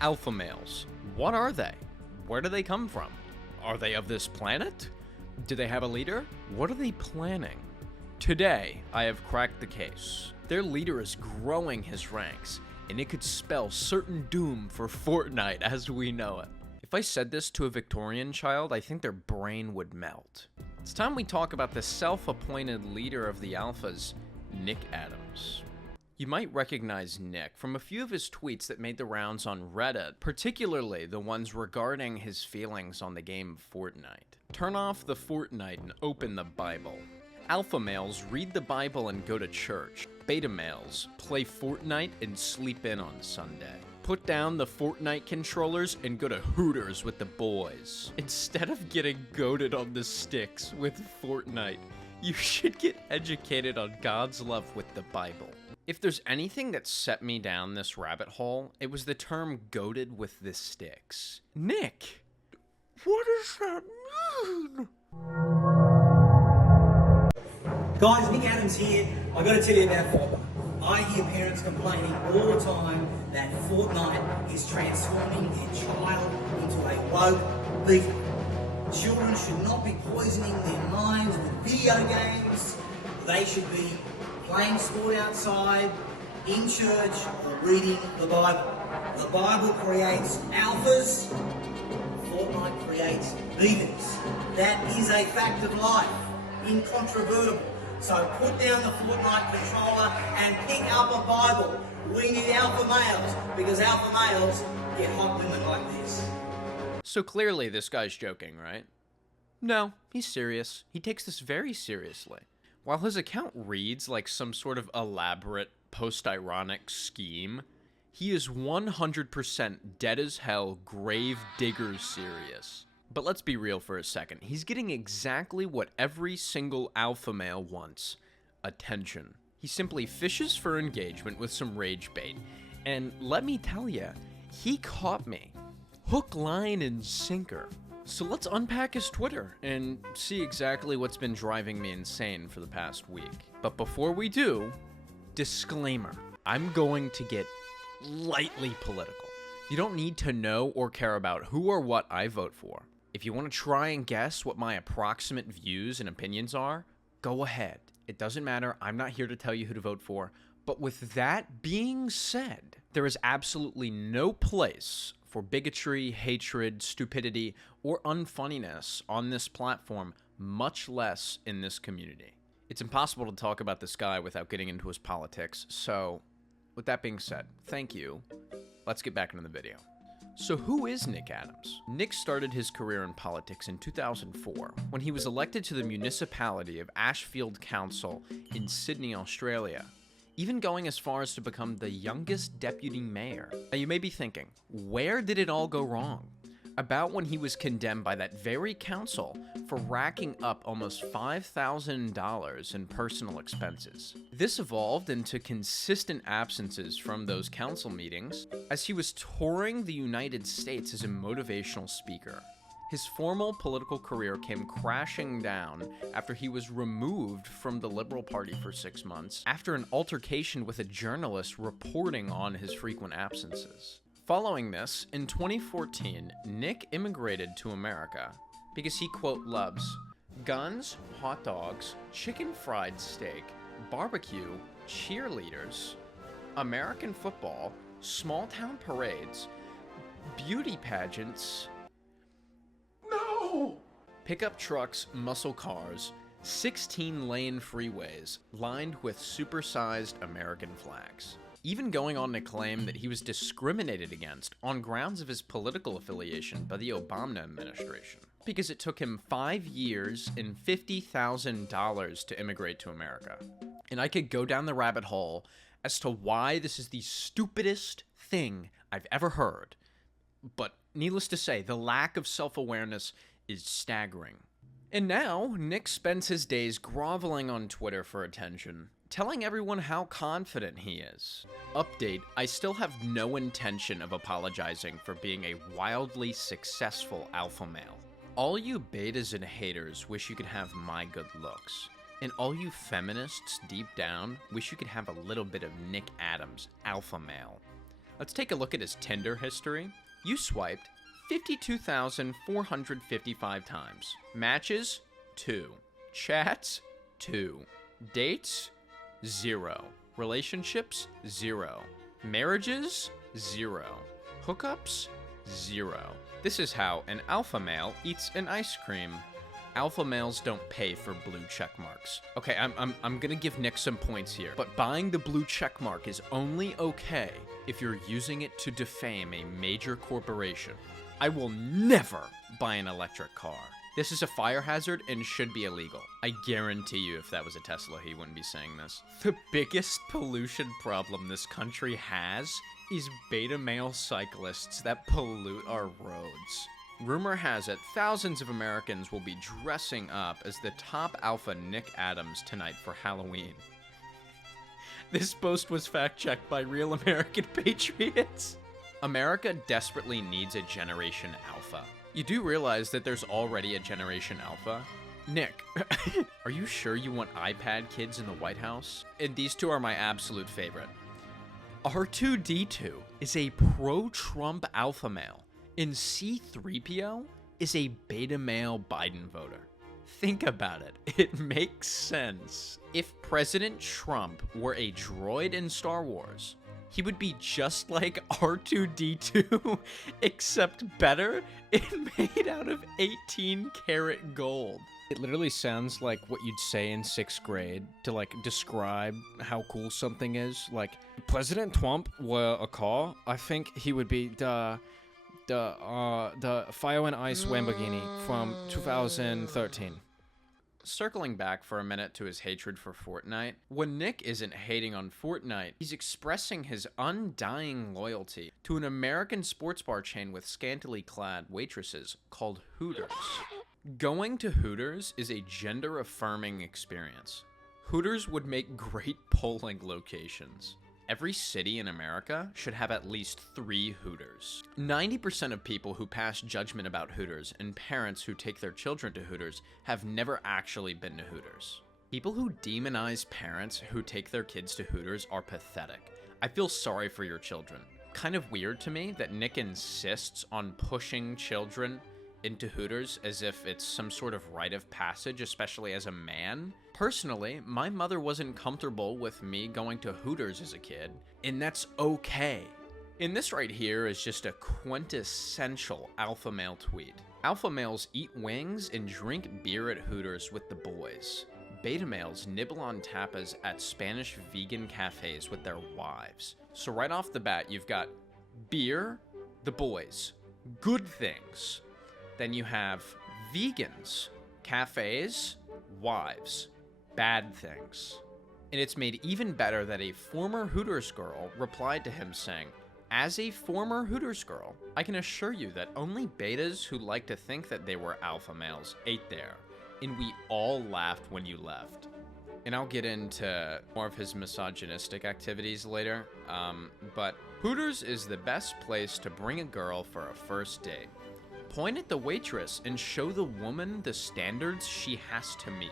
Alpha males. What are they? Where do they come from? Are they of this planet? Do they have a leader? What are they planning? Today, I have cracked the case. Their leader is growing his ranks, and it could spell certain doom for Fortnite as we know it. If I said this to a Victorian child, I think their brain would melt. It's time we talk about the self-appointed leader of the Alphas, Nick Adams. You might recognize Nick from a few of his tweets that made the rounds on Reddit, particularly the ones regarding his feelings on the game Fortnite. Turn off the Fortnite and open the Bible. Alpha males read the Bible and go to church. Beta males play Fortnite and sleep in on Sunday. Put down the Fortnite controllers and go to Hooters with the boys. Instead of getting goated on the sticks with Fortnite, you should get educated on God's love with the Bible. If there's anything that set me down this rabbit hole, it was the term goated with the sticks. Nick, what does that mean? Guys, Nick Adams here. I got to tell you about Fortnite. I hear parents complaining all the time that Fortnite is transforming their child into a woke beater. Children should not be poisoning their minds with video games. They should be playing sport outside, in church, or reading the Bible. The Bible creates alphas. Fortnite creates beaters. That is a fact of life. Incontrovertible. So put down the Fortnite controller and pick up a Bible. We need alpha males, because alpha males get hot women like this. So clearly this guy's joking, right? No, he's serious. He takes this very seriously. While his account reads like some sort of elaborate post-ironic scheme, he is 100% dead as hell, grave digger serious. But let's be real for a second. He's getting exactly what every single alpha male wants: attention. He simply fishes for engagement with some rage bait. And let me tell ya, he caught me. Hook, line, and sinker. So let's unpack his Twitter and see exactly what's been driving me insane for the past week. But before we do, disclaimer. I'm going to get lightly political. You don't need to know or care about who or what I vote for. If you want to try and guess what my approximate views and opinions are, go ahead. It doesn't matter. I'm not here to tell you who to vote for. But with that being said, there is absolutely no place for bigotry, hatred, stupidity, or unfunniness on this platform, much less in this community. It's impossible to talk about this guy without getting into his politics, so with that being said, thank you. Let's get back into the video. So who is Nick Adams? Nick started his career in politics in 2004 when he was elected to the municipality of Ashfield Council in Sydney, Australia, even going as far as to become the youngest deputy mayor. Now you may be thinking, where did it all go wrong? About when he was condemned by that very council for racking up almost $5,000 in personal expenses. This evolved into consistent absences from those council meetings as he was touring the United States as a motivational speaker. His formal political career came crashing down after he was removed from the Liberal Party for 6 months after an altercation with a journalist reporting on his frequent absences. Following this, in 2014, Nick immigrated to America because he, quote, loves guns, hot dogs, chicken fried steak, barbecue, cheerleaders, American football, small town parades, beauty pageants, pickup trucks, muscle cars, 16-lane freeways lined with supersized American flags. Even going on to claim that he was discriminated against on grounds of his political affiliation by the Obama administration, because it took him 5 years and $50,000 to immigrate to America. And I could go down the rabbit hole as to why this is the stupidest thing I've ever heard. But needless to say, the lack of self-awareness is staggering. And now, Nick spends his days groveling on Twitter for attention, telling everyone how confident he is. Update, I still have no intention of apologizing for being a wildly successful alpha male. All you betas and haters wish you could have my good looks. And all you feminists deep down wish you could have a little bit of Nick Adams, alpha male. Let's take a look at his Tinder history. You swiped 52,455 times. Matches, 2. Chats, 2. Dates, 0. Relationships, 0. Marriages, 0. Hookups, 0. This is how an alpha male eats an ice cream. Alpha males don't pay for blue check marks. Okay, I'm gonna give Nick some points here, but buying the blue check mark is only okay if you're using it to defame a major corporation. I will never buy an electric car. This is a fire hazard and should be illegal. I guarantee you if that was a Tesla, he wouldn't be saying this. The biggest pollution problem this country has is beta male cyclists that pollute our roads. Rumor has it, thousands of Americans will be dressing up as the top alpha Nick Adams tonight for Halloween. This post was fact-checked by Real American Patriots. America desperately needs a Generation Alpha. You do realize that there's already a Generation Alpha? Nick, are you sure you want iPad kids in the White House? And these two are my absolute favorite. R2-D2 is a pro-Trump alpha male, and C-3PO is a beta male Biden voter. Think about it. It makes sense. If President Trump were a droid in Star Wars, he would be just like R2-D2, except better and made out of 18-karat gold. It literally sounds like what you'd say in 6th grade to, like, describe how cool something is. Like, President Trump were a car, I think he would be the Fire and Ice Lamborghini from 2013. Circling back for a minute to his hatred for Fortnite, when Nick isn't hating on Fortnite, he's expressing his undying loyalty to an American sports bar chain with scantily clad waitresses called Hooters. Going to Hooters is a gender-affirming experience. Hooters would make great polling locations. Every city in America should have at least 3 Hooters. 90% of people who pass judgment about Hooters and parents who take their children to Hooters have never actually been to Hooters. People who demonize parents who take their kids to Hooters are pathetic. I feel sorry for your children. Kind of weird to me that Nick insists on pushing children into Hooters as if it's some sort of rite of passage, especially as a man. Personally, my mother wasn't comfortable with me going to Hooters as a kid, and that's okay. And this right here is just a quintessential alpha male tweet. Alpha males eat wings and drink beer at Hooters with the boys. Beta males nibble on tapas at Spanish vegan cafes with their wives. So right off the bat, you've got beer, the boys, good things. Then you have vegans, cafes, wives, bad things. And it's made even better that a former Hooters girl replied to him saying, "As a former Hooters girl, I can assure you that only betas who like to think that they were alpha males ate there, and we all laughed when you left." And I'll get into more of his misogynistic activities later, but Hooters is the best place to bring a girl for a first date. Point at the waitress and show the woman the standards she has to meet.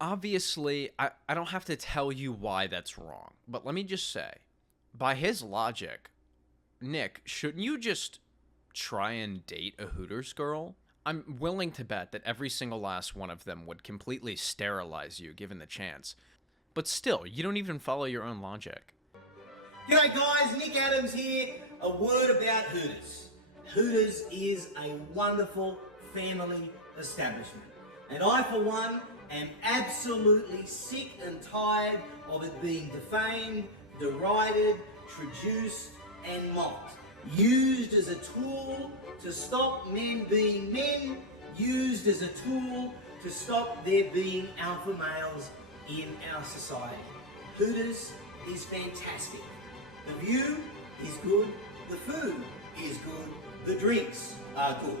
Obviously, I don't have to tell you why that's wrong, but let me just say, by his logic, Nick, shouldn't you just try and date a Hooters girl? I'm willing to bet that every single last one of them would completely sterilize you given the chance. But still, you don't even follow your own logic. G'day guys, Nick Adams here. A word about Hooters. Hooters is a wonderful family establishment. And I, for one, am absolutely sick and tired of it being defamed, derided, traduced, and mocked. Used as a tool to stop men being men, used as a tool to stop there being alpha males in our society. Hooters is fantastic. The view is good, the food is good, the drinks are good.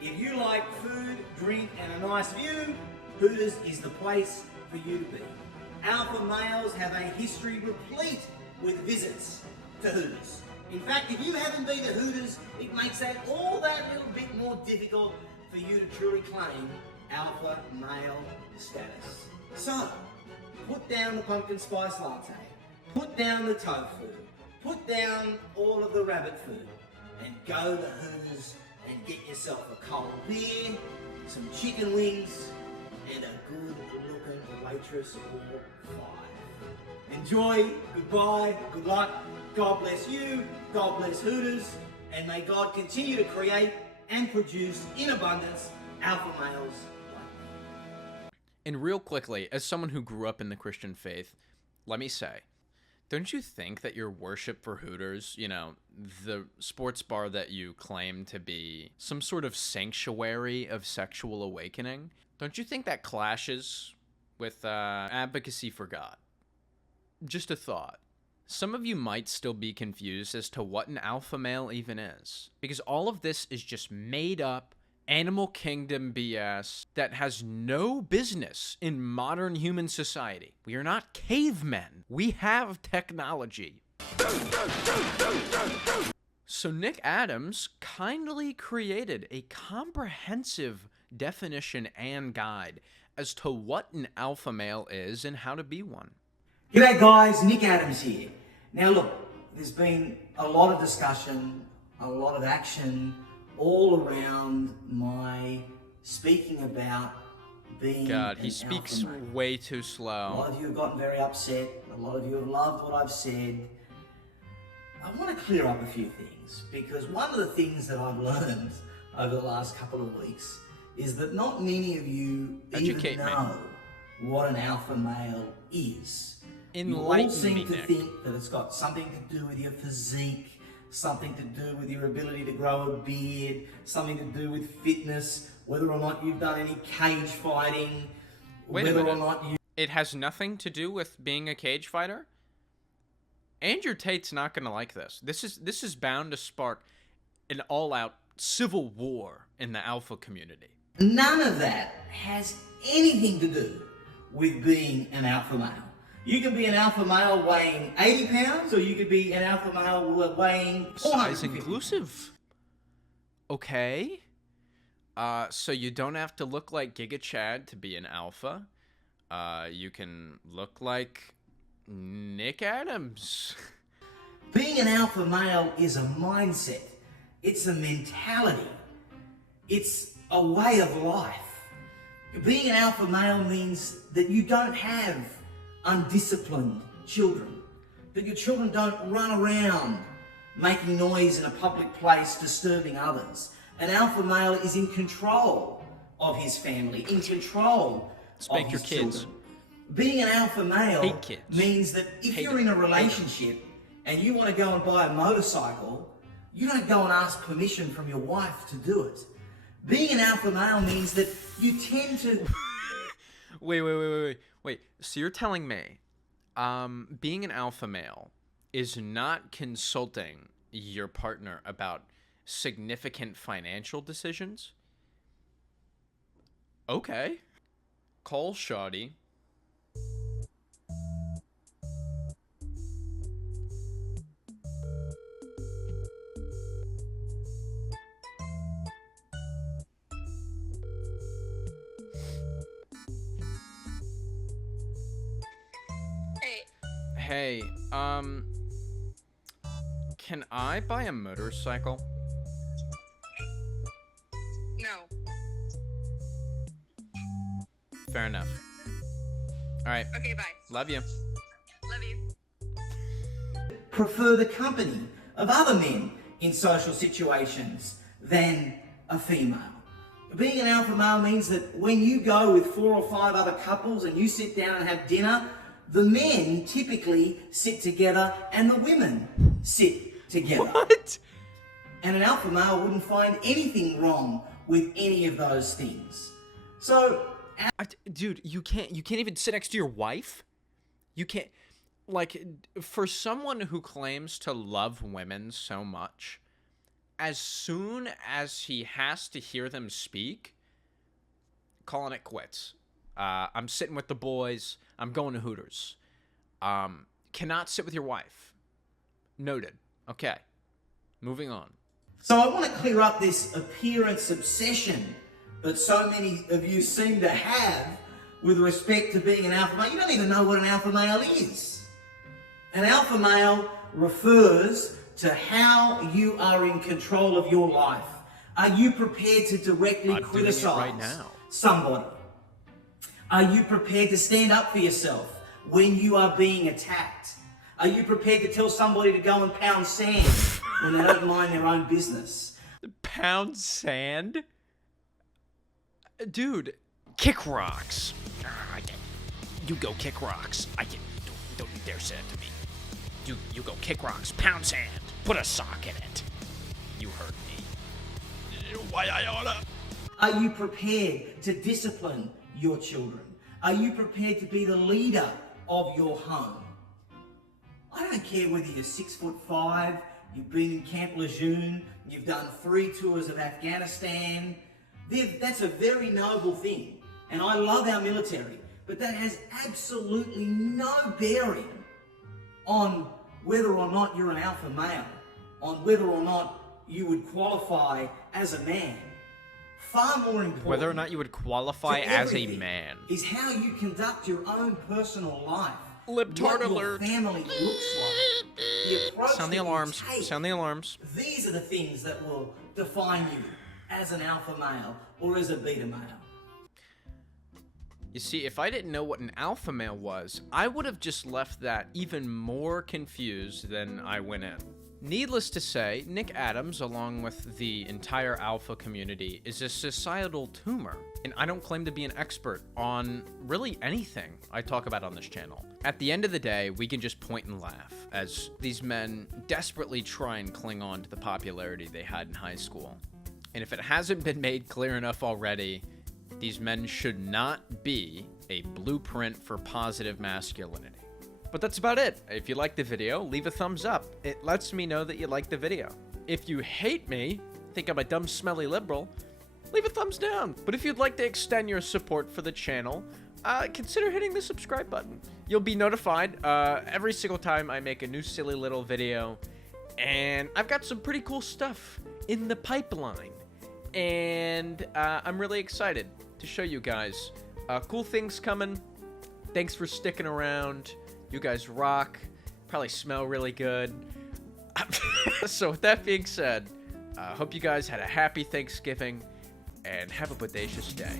If you like food, drink, and a nice view, Hooters is the place for you to be. Alpha males have a history replete with visits to Hooters. In fact, if you haven't been to Hooters, it makes that all that little bit more difficult for you to truly claim alpha male status. So, put down the pumpkin spice latte, Put down the tofu, put down all of the rabbit food, and go to Hooters and get yourself a cold beer, some chicken wings, and a good looking waitress or five. Enjoy, goodbye, good luck, God bless you, God bless Hooters, and may God continue to create and produce in abundance alpha males like me. And real quickly, as someone who grew up in the Christian faith, let me say, don't you think that your worship for Hooters, you know, the sports bar that you claim to be some sort of sanctuary of sexual awakening, don't you think that clashes with advocacy for God? Just a thought. Some of you might still be confused as to what an alpha male even is, because all of this is just made up animal kingdom BS that has no business in modern human society. We are not cavemen. We have technology. So Nick Adams kindly created a comprehensive definition and guide as to what an alpha male is and how to be one. G'day guys, Nick Adams here. Now look, there's been a lot of discussion, a lot of action all around my speaking about being God, he an speaks alpha male. way too A slow. lot of you have gotten very upset. A lot of you have loved what I've said. I want to clear up a few things, because one of the things that I've learned over the last couple of weeks is that not many of you Educate even me. know what an alpha male is. You all Enlighten seem me, to Nick. think that it's got something to do with your physique, something to do with your ability to grow a beard, something to do with fitness, whether or not you've done any cage fighting, Wait a whether or minute. not you... It has nothing to do with being a cage fighter? Andrew Tate's not going to like this. This is bound to spark an all-out civil war in the alpha community. None of that has anything to do with being an alpha male. You can be an alpha male weighing 80 pounds, or you could be an alpha male weighing 450 Size inclusive. Okay. So you don't have to look like Giga Chad to be an alpha. You can look like Nick Adams. Being an alpha male is a mindset. It's a mentality. It's a way of life. Being an alpha male means that you don't have undisciplined children, that your children don't run around making noise in a public place, disturbing others. An alpha male is in control of his family, in control Spank of your his kids. children. Being an alpha male Hate kids. means that if Hate you're them. in a Hate relationship and you want to go and buy a motorcycle, you don't go and ask permission from your wife to do it. Being an alpha male means that you tend to... Wait. So you're telling me, being an alpha male is not consulting your partner about significant financial decisions? Okay. Call Shoddy. Hey, can I buy a motorcycle? No. Fair enough. Alright, Okay, bye. love you. Love you. prefer the company of other men in social situations than a female. Being an alpha male means that when you go with 4 or 5 other couples and you sit down and have dinner, the men typically sit together and the women sit together. What? And an alpha male wouldn't find anything wrong with any of those things. So, Dude, you can't even sit next to your wife? You can't, like, for someone who claims to love women so much, as soon as he has to hear them speak, calling it quits. I'm sitting with the boys. I'm going to Hooters. Cannot sit with your wife. Noted. Okay. Moving on. So I want to clear up this appearance obsession that so many of you seem to have with respect to being an alpha male. You don't even know what an alpha male is. An alpha male refers to how you are in control of your life. Are you prepared to directly I'm doing it criticize right now. somebody? Are you prepared to stand up for yourself when you are being attacked? Are you prepared to tell somebody to go and pound sand when they don't mind their own business? Pound sand? Dude, kick rocks. You go kick rocks. Don't you dare say it to me. You go kick rocks, pound sand, put a sock in it. You heard me. Why I oughta? Are you prepared to discipline your children? Are you prepared to be the leader of your home? I don't care whether you're 6'5", you've been in Camp Lejeune, you've done 3 tours of Afghanistan. That's a very noble thing. And I love our military, but that has absolutely no bearing on whether or not you're an alpha male, on whether or not you would qualify as a man. Far more important, Whether or not you would qualify to as a everything man. is how you conduct your own personal life. Libtard what your alert. family looks like. The approach Sound the that you alarms. take. Sound the alarms. These are the things that will define you as an alpha male or as a beta male. You see, if I didn't know what an alpha male was, I would have just left that even more confused than I went in. Needless to say, Nick Adams, along with the entire alpha community, is a societal tumor, and I don't claim to be an expert on really anything I talk about on this channel. At the end of the day, we can just point and laugh as these men desperately try and cling on to the popularity they had in high school. And if it hasn't been made clear enough already, these men should not be a blueprint for positive masculinity. But that's about it. If you liked the video, leave a thumbs up. It lets me know that you liked the video. If you hate me, think I'm a dumb, smelly liberal, leave a thumbs down. But if you'd like to extend your support for the channel, consider hitting the subscribe button. You'll be notified every single time I make a new silly little video. And I've got some pretty cool stuff in the pipeline. And I'm really excited to show you guys cool things coming. Thanks for sticking around. You guys rock. Probably smell really good. So with that being said, hope you guys had a happy Thanksgiving and have a bodacious day.